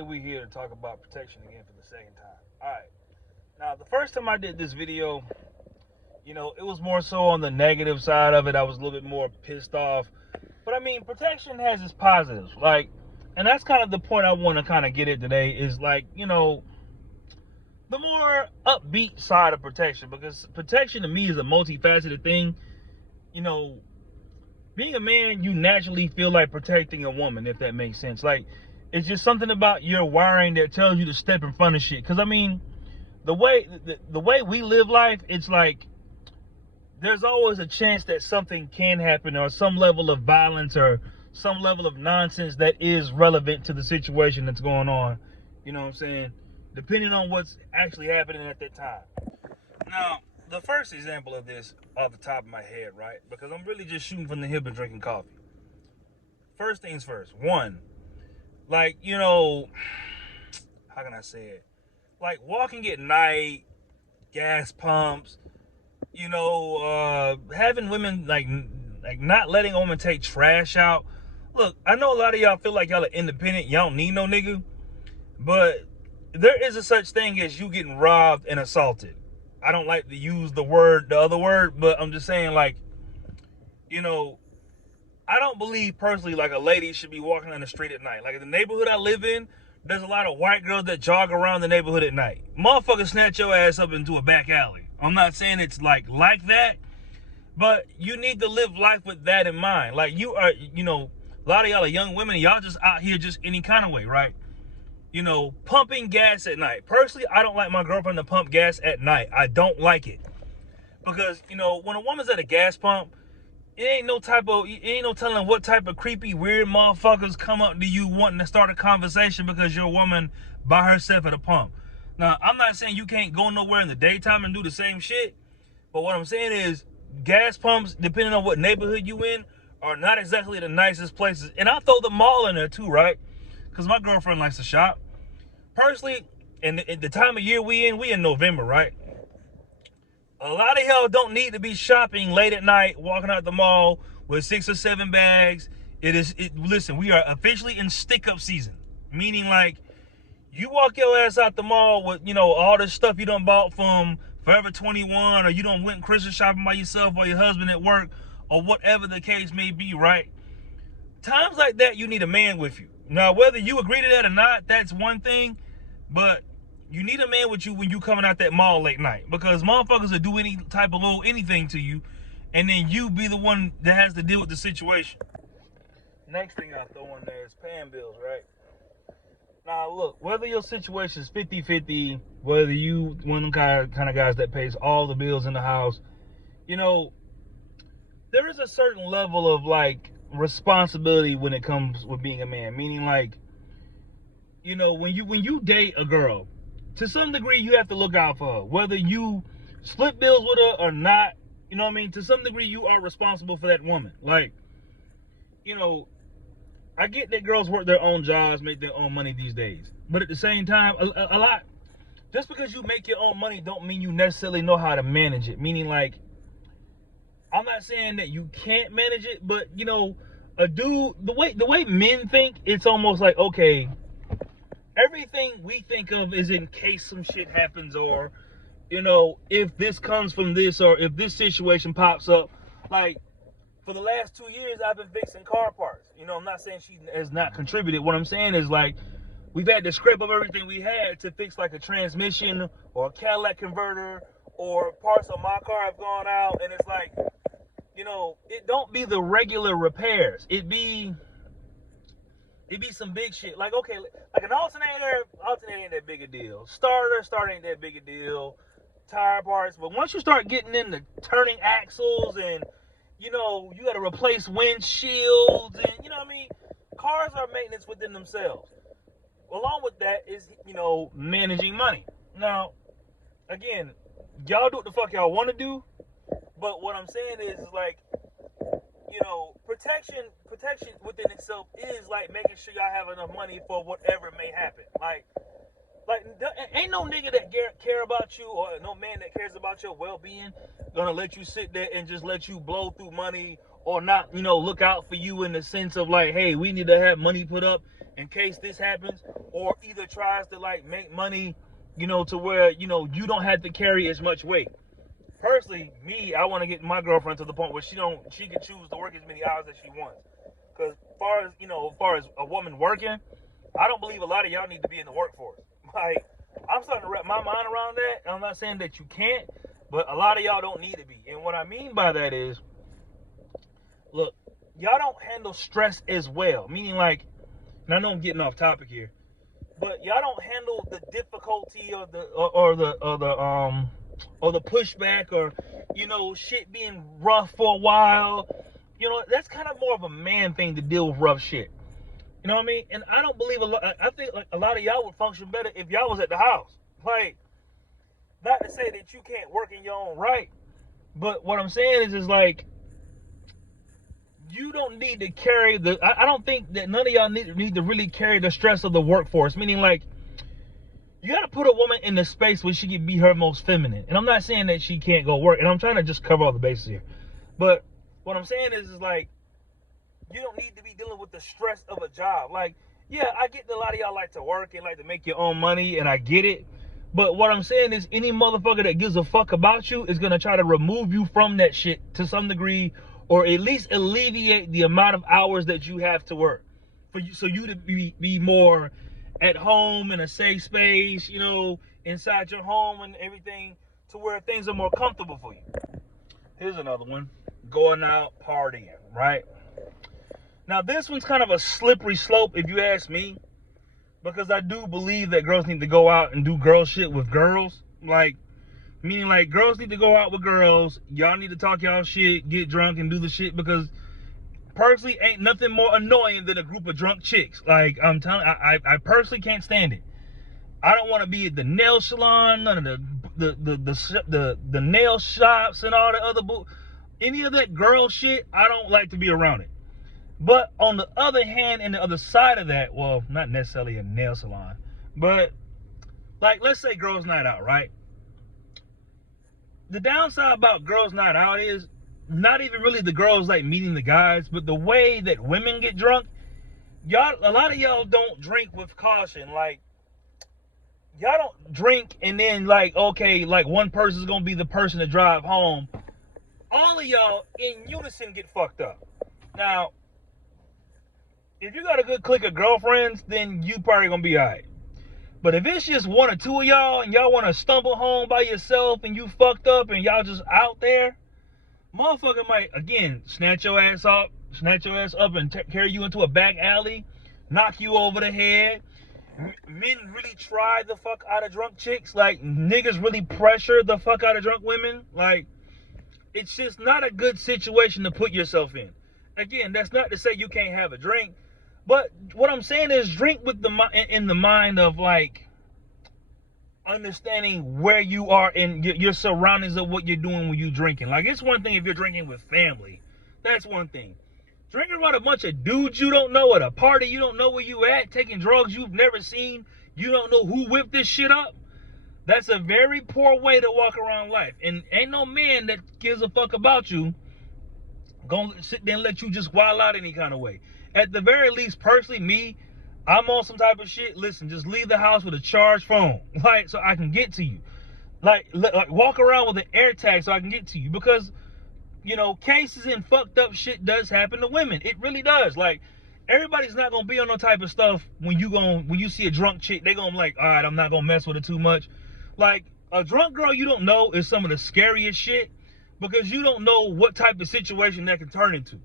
today we're here to talk about protection again for the second time. Alright. Now, the first time I did this video, it was more so on the negative side of it. I was a little bit more pissed off. But I mean, protection has its positives. And that's kind of the point I want to kind of get at today is the more upbeat side of protection. Because protection to me is a multifaceted thing. Being a man, you naturally feel like protecting a woman, if that makes sense. It's just something about your wiring that tells you to step in front of shit. Because I mean, the way we live life, it's like there's always a chance that something can happen, or some level of violence, or some level of nonsense that is relevant to the situation that's going on. You know what I'm saying? Depending on what's actually happening at that time. Now, the first example of this off the top of my head, right? Because I'm really just shooting from the hip and drinking coffee. First things first. One, how can I say it? Walking at night, gas pumps, having women like not letting a woman take trash out. Look, I know a lot of y'all feel like y'all are independent, y'all don't need no nigga, but there is a such thing as you getting robbed and assaulted. I don't like to use the other word, but I'm just saying, I don't believe personally a lady should be walking on the street at night. The neighborhood I live in, there's a lot of white girls that jog around the neighborhood at night. Motherfuckers snatch your ass up into a back alley. I'm not saying it's like that, but you need to live life with that in mind. You are, a lot of y'all are young women, and y'all just out here just any kind of way, right? Pumping gas at night. Personally, I don't like my girlfriend to pump gas at night. I don't like it. Because, when a woman's at a gas pump, it ain't no telling what type of creepy, weird motherfuckers come up to you wanting to start a conversation because you're a woman by herself at a pump. Now, I'm not saying you can't go nowhere in the daytime and do the same shit, but what I'm saying is gas pumps, depending on what neighborhood you in, are not exactly the nicest places. And I throw the mall in there too, right? Because my girlfriend likes to shop. Personally, in the time of year we in November, right? A lot of y'all don't need to be shopping late at night, walking out the mall with 6 or 7 bags. Listen, we are officially in stick-up season. Meaning, you walk your ass out the mall with, all this stuff you done bought from Forever 21, or you done went Christmas shopping by yourself or your husband at work, or whatever the case may be, right? Times like that, you need a man with you. Now, whether you agree to that or not, that's one thing, but you need a man with you when you coming out that mall late night, because motherfuckers will do any type of little anything to you, and then you be the one that has to deal with the situation. Next thing I throw in there is paying bills, right? Now, look, whether your situation is 50-50, whether you one of them kind of guys that pays all the bills in the house, there is a certain level of, responsibility when it comes with being a man. Meaning, when you date a girl, to some degree, you have to look out for her. Whether you split bills with her or not, to some degree, you are responsible for that woman. I get that girls work their own jobs, make their own money these days. But at the same time, a lot, just because you make your own money don't mean you necessarily know how to manage it. Meaning, I'm not saying that you can't manage it, but, a dude, the way men think, it's almost like, okay, everything we think of is in case some shit happens, or, if this comes from this, or if this situation pops up. For the last 2 years, I've been fixing car parts. I'm not saying she has not contributed. What I'm saying is, we've had to scrape up everything we had to fix, a transmission, or a Cadillac converter, or parts of my car have gone out, and it's it don't be the regular repairs. It be some big shit. Okay, an alternator ain't that big a deal. Starter ain't that big a deal. Tire parts. But once you start getting into turning axles, and, you got to replace windshields, and, cars are maintenance within themselves. Along with that is, managing money. Now, again, y'all do what the fuck y'all want to do, but what I'm saying is, protection within itself is making sure y'all have enough money for whatever may happen. Ain't no nigga that care about you, or no man that cares about your well-being, gonna let you sit there and just let you blow through money, or not, look out for you in the sense of hey, we need to have money put up in case this happens, or either tries to like make money, to where, you don't have to carry as much weight. Personally, me, I want to get my girlfriend to the point where she can choose to work as many hours as she wants. Because as far as a woman working, I don't believe a lot of y'all need to be in the workforce. Like, I'm starting to wrap my mind around that. And I'm not saying that you can't, but a lot of y'all don't need to be. And what I mean by that is, look, y'all don't handle stress as well. Meaning, like, and I know I'm getting off topic here, but y'all don't handle the difficulty or the pushback, or shit being rough for a while. That's kind of more of a man thing to deal with rough shit. You know what I mean? And I don't believe I think like a lot of y'all would function better if y'all was at the house. Like, not to say that you can't work in your own right, but what I'm saying is like, you don't need to carry I don't think that none of y'all need to really carry the stress of the workforce. Meaning, like, you got to put a woman in the space where she can be her most feminine. And I'm not saying that she can't go work. And I'm trying to just cover all the bases here. But what I'm saying is like, you don't need to be dealing with the stress of a job. Like, yeah, I get that a lot of y'all like to work and like to make your own money, and I get it. But what I'm saying is, any motherfucker that gives a fuck about you is going to try to remove you from that shit to some degree, or at least alleviate the amount of hours that you have to work. So you to be more at home in a safe space, inside your home and everything, to where things are more comfortable for you. Here's another one. Going out partying, right? Now, this one's kind of a slippery slope, if you ask me, because I do believe that girls need to go out and do girl shit with girls. Like, meaning, like, girls need to go out with girls. Y'all need to talk y'all shit, get drunk, and do the shit, because personally, ain't nothing more annoying than a group of drunk chicks. Like, I'm telling, I personally can't stand it. I don't want to be at the nail salon, none of the nail shops and all the other any of that girl shit. I don't like to be around it. But on the other hand, and the other side of that, well, not necessarily a nail salon, but like, let's say girls' night out, right? The downside about girls' night out is not even really the girls like meeting the guys, but the way that women get drunk. A lot of y'all don't drink with caution. Like, y'all don't drink and then like, okay, like one person's gonna be the person to drive home. All of y'all in unison get fucked up. Now, if you got a good clique of girlfriends, then you probably gonna be alright. But if it's just one or two of y'all and y'all want to stumble home by yourself and you fucked up and y'all just out there, motherfucker might, again, snatch your ass up and carry you into a back alley, knock you over the head. Men really try the fuck out of drunk chicks. Like, niggas really pressure the fuck out of drunk women. Like, it's just not a good situation to put yourself in. Again, that's not to say you can't have a drink, but what I'm saying is, drink with in the mind of like understanding where you are in your surroundings of what you're doing when you're drinking. Like, it's one thing if you're drinking with family, that's one thing. Drinking around a bunch of dudes you don't know at a party, you don't know where you at, taking drugs you've never seen, you don't know who whipped this shit up. That's a very poor way to walk around life. And ain't no man that gives a fuck about you gonna sit there and let you just wild out any kind of way. At the very least, personally, me, I'm on some type of shit. Listen, just leave the house with a charged phone, like, so I can get to you. Like walk around with an air tag so I can get to you, because cases and fucked up shit does happen to women. It really does. Like, everybody's not gonna be on no type of stuff when you see a drunk chick. They gonna be like, all right, I'm not gonna mess with her too much. Like, a drunk girl you don't know is some of the scariest shit, because you don't know what type of situation that can turn into.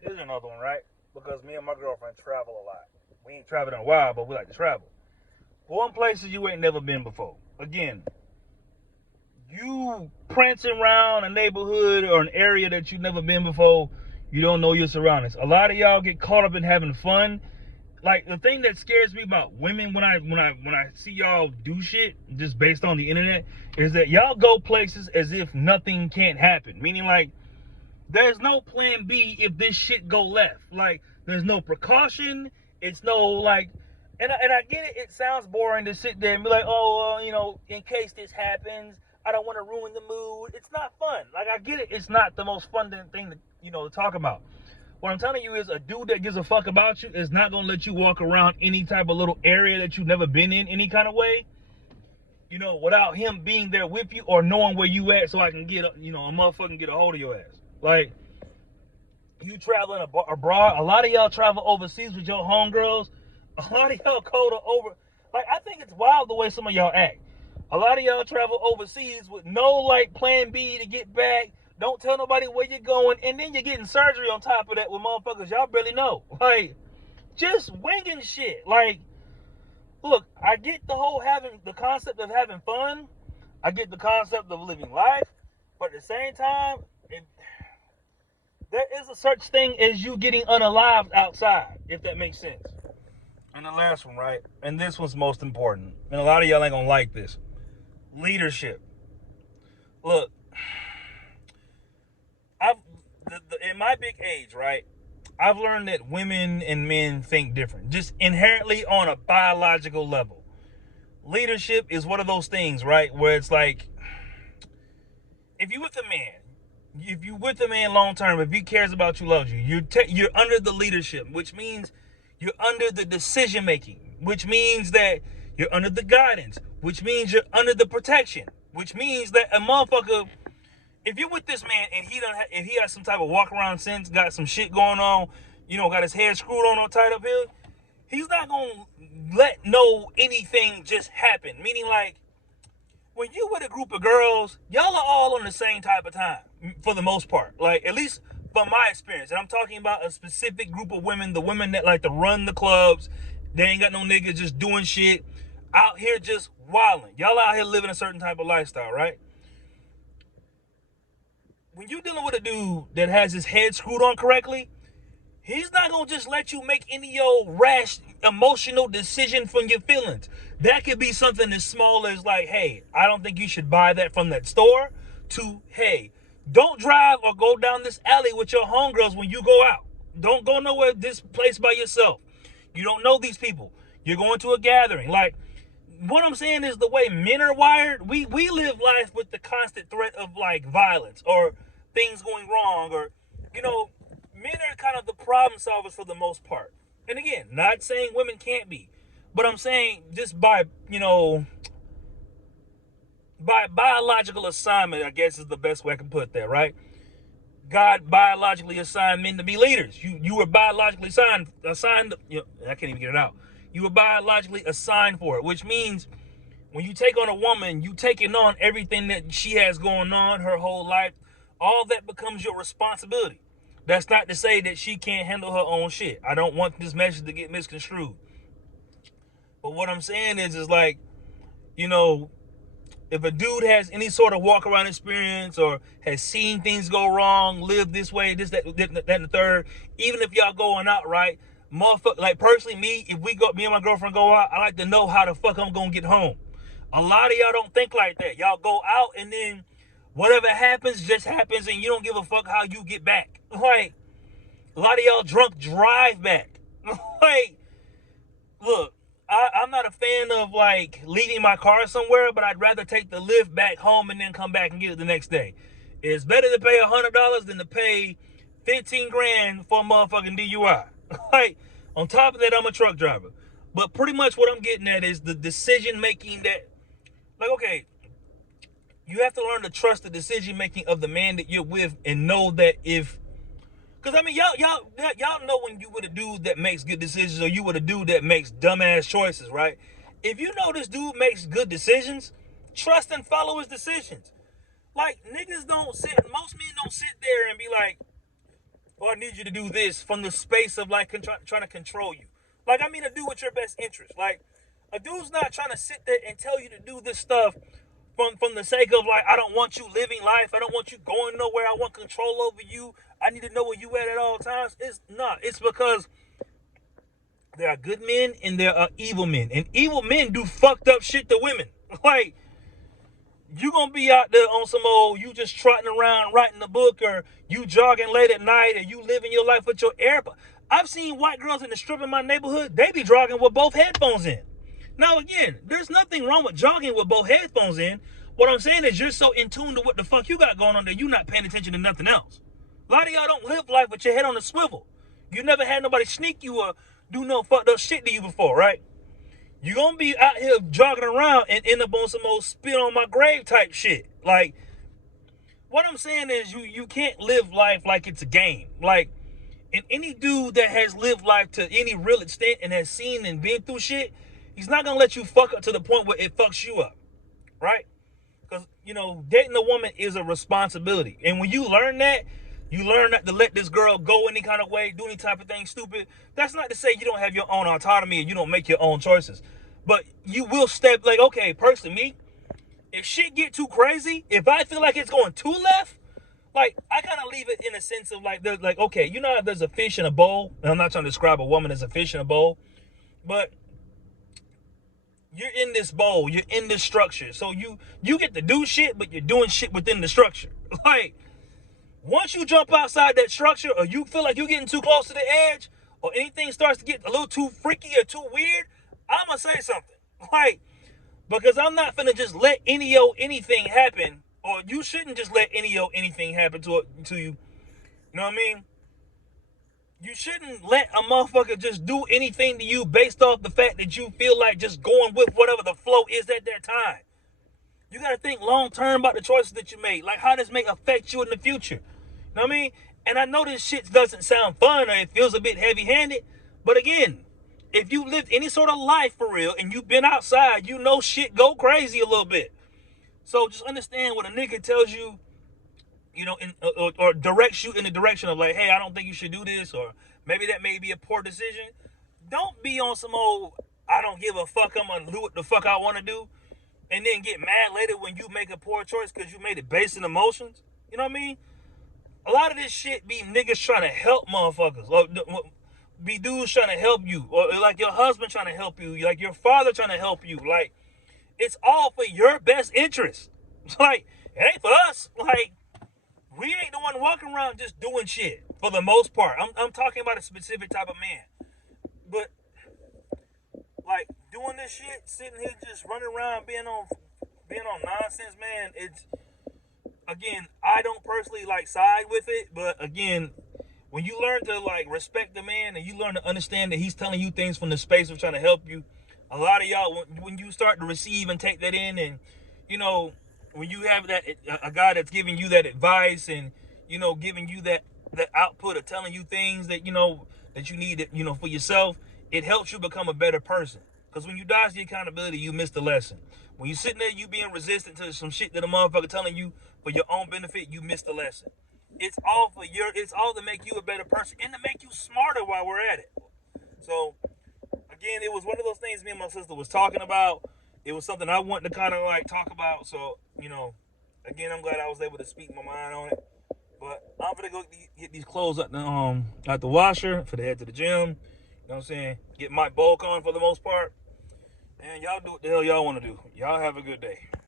Here's another one, right? Because me and my girlfriend travel a lot. We ain't traveled in a while, but we like to travel. Going places you ain't never been before. Again, you prancing around a neighborhood or an area that you've never been before, you don't know your surroundings. A lot of y'all get caught up in having fun. Like, the thing that scares me about women when I see y'all do shit just based on the internet is that y'all go places as if nothing can't happen. Meaning, like, there's no plan B if this shit go left. Like, there's no precaution. It's no, like, and I get it. It sounds boring to sit there and be like, oh, in case this happens, I don't want to ruin the mood. It's not fun. Like, I get it. It's not the most fun thing to talk about. What I'm telling you is a dude that gives a fuck about you is not gonna let you walk around any type of little area that you've never been in any kind of way, you know, without him being there with you or knowing where you at so I can get, you know, a motherfucking get a hold of your ass. Like, you traveling abroad, a lot of y'all travel overseas with your homegirls. A lot of y'all go to like, I think it's wild the way some of y'all act. A lot of y'all travel overseas with no, like, plan B to get back. Don't tell nobody where you're going. And then you're getting surgery on top of that with motherfuckers y'all barely know. Like, just winging shit. Like, look, I get the concept of having fun. I get the concept of living life. But at the same time, there is a such thing as you getting unalived outside, if that makes sense. And the last one, right? And this one's most important. And a lot of y'all ain't gonna like this. Leadership. Look, in my big age, right? I've learned that women and men think different, just inherently on a biological level. Leadership is one of those things, right? Where it's like, if you with a man long term, if he cares about you, loves you, you're under the leadership, which means you're under the decision making, which means that you're under the guidance, which means you're under the protection, which means that a motherfucker, if you're with this man and if he has some type of walk around sense, got some shit going on, you know, got his head screwed on tight up here, he's not gonna let anything just happen. Meaning, like, when you with a group of girls, y'all are all on the same type of time for the most part. Like, at least from my experience, and I'm talking about a specific group of women, the women that like to run the clubs. They ain't got no niggas just doing shit out here, just wilding. Y'all out here living a certain type of lifestyle, right? When you're dealing with a dude that has his head screwed on correctly, he's not gonna just let you make any old rash emotional decision from your feelings. That could be something as small as, like, hey, I don't think you should buy that from that store, to, hey, don't drive or go down this alley with your homegirls when you go out. Don't go nowhere this place by yourself. You don't know these people. You're going to a gathering. Like, what I'm saying is, the way men are wired, we live life with the constant threat of, like, violence or things going wrong, or, you know, men are kind of the problem solvers for the most part. And again, not saying women can't be, but I'm saying just by biological assignment, I guess is the best way I can put that, right? God biologically assigned men to be leaders. You were biologically assigned, you know, I can't even get it out. You were biologically assigned for it, which means when you take on a woman, you taking on everything that she has going on, her whole life. All that becomes your responsibility. That's not to say that she can't handle her own shit. I don't want this message to get misconstrued. But what I'm saying is like, you know, if a dude has any sort of walk around experience or has seen things go wrong, lived this way, this, that, and the third, even if y'all going out, right, motherfucker, like, personally, me and my girlfriend go out, I like to know how the fuck I'm gonna get home. A lot of y'all don't think like that. Y'all go out and then whatever happens just happens, and you don't give a fuck how you get back. Like, a lot of y'all drunk drive back. Like, look, I'm not a fan of, like, leaving my car somewhere, but I'd rather take the lift back home and then come back and get it the next day. It's better to pay $100 than to pay 15 grand for a motherfucking DUI. Like, on top of that, I'm a truck driver. But pretty much what I'm getting at is the decision making that, like, okay, you have to learn to trust the decision making of the man that you're with, and know that if, because I mean, y'all know when you with a dude that makes good decisions, or you with a dude that makes dumbass choices, right? If you know this dude makes good decisions, trust and follow his decisions. Like, most men don't sit there and be like, oh, I need you to do this, from the space of, like, trying to control you. Like, I mean, a dude with your best interest. Like, a dude's not trying to sit there and tell you to do this stuff from the sake of, like, I don't want you living life. I don't want you going nowhere. I want control over you. I need to know where you at all times. It's not. It's because there are good men and there are evil men. And evil men do fucked up shit to women. Like, you gonna be out there on some old, you just trotting around writing a book, or you jogging late at night, or you living your life with your AirPods. I've seen white girls in the strip in my neighborhood, they be jogging with both headphones in. Now, again, there's nothing wrong with jogging with both headphones in. What I'm saying is, you're so in tune to what the fuck you got going on that you're not paying attention to nothing else. A lot of y'all don't live life with your head on a swivel. You never had nobody sneak you or do no fucked up shit to you before, right? You gonna be out here jogging around and end up on some old spit on my grave type shit. Like, what I'm saying is you can't live life like it's a game. Like, and any dude that has lived life to any real extent and has seen and been through shit, he's not gonna let you fuck up to the point where it fucks you up, right? Because, dating a woman is a responsibility. And when you learn that, you learn not to let this girl go any kind of way, do any type of thing stupid. That's not to say you don't have your own autonomy and you don't make your own choices. But you will step, like, okay, personally, me, if shit get too crazy, if I feel like it's going too left, like, I kind of leave it in a sense of like, there's like, okay, you know how there's a fish in a bowl? And I'm not trying to describe a woman as a fish in a bowl, but you're in this bowl, you're in this structure. So you get to do shit, but you're doing shit within the structure. Like, once you jump outside that structure, or you feel like you're getting too close to the edge, or anything starts to get a little too freaky or too weird, I'm gonna say something. Like, because I'm not finna just let anything happen, or you shouldn't just let anything happen to you. You know what I mean? You shouldn't let a motherfucker just do anything to you based off the fact that you feel like just going with whatever the flow is at that time. You gotta think long term about the choices that you made. Like, how this may affect you in the future. You know what I mean? And I know this shit doesn't sound fun or it feels a bit heavy handed, but again, if you lived any sort of life for real and you've been outside, you know shit go crazy a little bit. So just understand when a nigga tells you, or directs you in the direction of like, hey, I don't think you should do this, or maybe that may be a poor decision. Don't be on some old, I don't give a fuck, I'm gonna do what the fuck I want to do, and then get mad later when you make a poor choice because you made it based in emotions. You know what I mean? A lot of this shit be niggas trying to help motherfuckers, or be dudes trying to help you, or like your husband trying to help you, like your father trying to help you. Like, it's all for your best interest. It's like, it ain't for us. Like, we ain't the one walking around just doing shit for the most part. I'm talking about a specific type of man. But, like, doing this shit, sitting here just running around being on nonsense, man, it's, again, I don't personally like side with it, but again, when you learn to like respect the man and you learn to understand that he's telling you things from the space of trying to help you, a lot of y'all, when you start to receive and take that in, and when you have that a guy that's giving you that advice and giving you that output of telling you things that that you need for yourself, it helps you become a better person. Because when you dodge the accountability, you miss the lesson. When you sitting there, you being resistant to some shit that a motherfucker telling you for your own benefit, you miss the lesson. It's all to make you a better person and to make you smarter while we're at it. So, again, it was one of those things me and my sister was talking about. It was something I wanted to kind of like talk about. So, again, I'm glad I was able to speak my mind on it. But I'm gonna go get these clothes out the washer for the head to the gym. You know what I'm saying? Get my bulk on for the most part. And y'all do what the hell y'all want to do. Y'all have a good day.